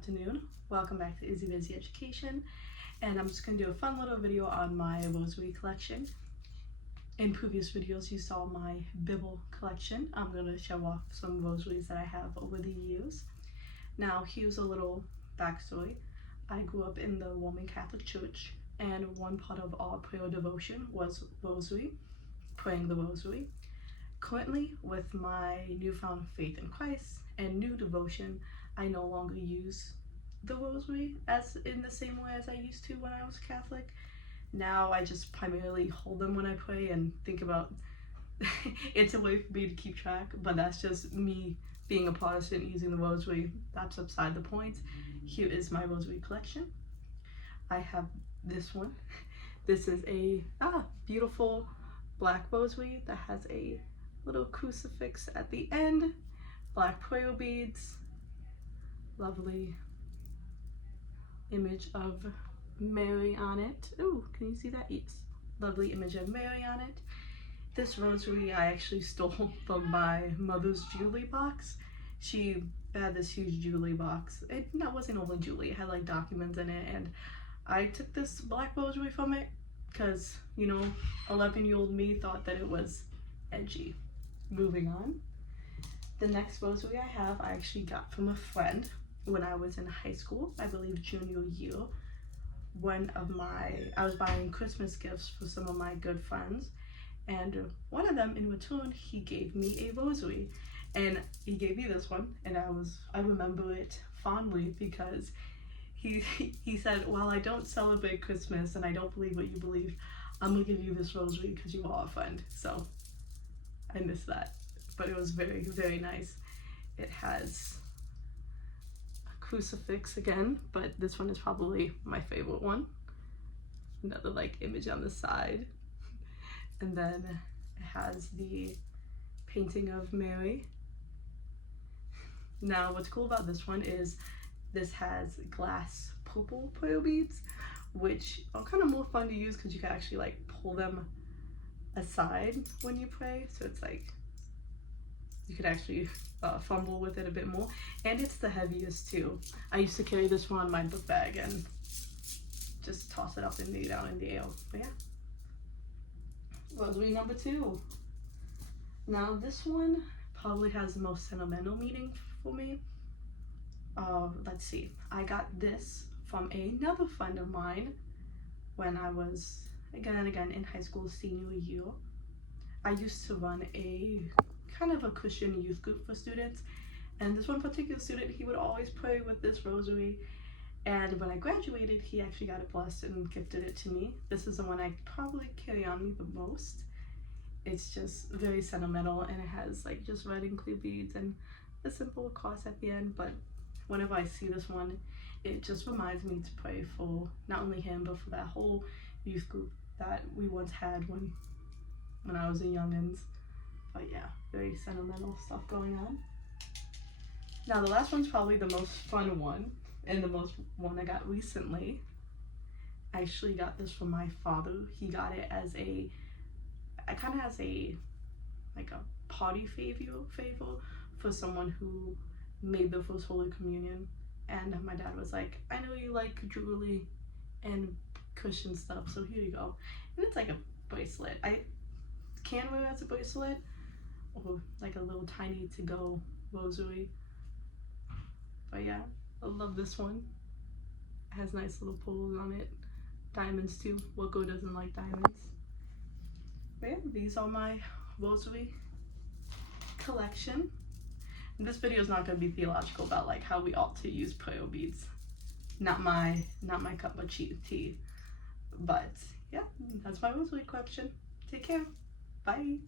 afternoon. Welcome back to Izzy Busy Education, and I'm just going to do a fun little video on my rosary collection. In previous videos you saw my Bible collection. I'm going to show off some rosaries that I have over the years. Now here's a little backstory. I grew up in the Roman Catholic Church, and one part of our prayer devotion was rosary, praying the rosary. Currently, with my newfound faith in Christ and new devotion, I no longer use the rosary as in the same way as I used to when I was Catholic. Now I just primarily hold them when I pray and think about it's a way for me to keep track, but that's just me being a Protestant using the rosary. That's beside the point. Here is my rosary collection. I have this one. This is a beautiful black rosary that has a little crucifix at the end, black prayer beads, lovely image of Mary on it. Ooh, can you see that? Yes, lovely image of Mary on it. This rosary I actually stole from my mother's jewelry box. She had this huge jewelry box. It wasn't only jewelry, it had like documents in it, and I took this black rosary from it because, you know, 11-year-old me thought that it was edgy. Moving on. The next rosary I have, I actually got from a friend when I was in high school, I believe junior year. I was buying Christmas gifts for some of my good friends, and one of them in return, he gave me a rosary, and he gave me this one, and I remember it fondly because he said, "While I don't celebrate Christmas and I don't believe what you believe, I'm gonna give you this rosary because you are a friend." So I miss that, but it was very, very nice. It has a crucifix again, but this one is probably my favorite one. Another like image on the side, and then it has the painting of Mary. Now what's cool about this one is this has glass purple prayer beads, which are kind of more fun to use because you can actually like pull them aside when you pray, so it's like you could actually fumble with it a bit more, and it's the heaviest too. I used to carry this one on my book bag and just toss it up and lay down in the air. But yeah, rosary number 2. Now this one probably has the most sentimental meaning for me. Let's see, I got this from another friend of mine when I was again in high school senior year. I used to run a kind of a Christian youth group for students, and this one particular student, he would always pray with this rosary, and when I graduated he actually got it blessed and gifted it to me. This is the one I probably carry on me the most. It's just very sentimental, and it has like just red and clear beads and a simple cross at the end, but whenever I see this one, it just reminds me to pray for not only him but for that whole youth group that we once had when I was a youngins. But yeah, very sentimental stuff going on. Now the last one's probably the most fun one, and the most one I got recently. I actually got this from my father. He got it as kind of as a like a party favor for someone who made the first Holy Communion, and my dad was like, "I know you like jewelry and Christian stuff, so here you go." And it's like a bracelet. I can wear it as a bracelet, or like a little tiny to-go rosary. But yeah, I love this one. It has nice little pearls on it, diamonds too. What girl doesn't like diamonds? But yeah, these are my rosary collection. And this video is not going to be theological about like how we ought to use prayer beads. Not my cup of tea. But yeah, that's my rosary collection. Take care. Bye.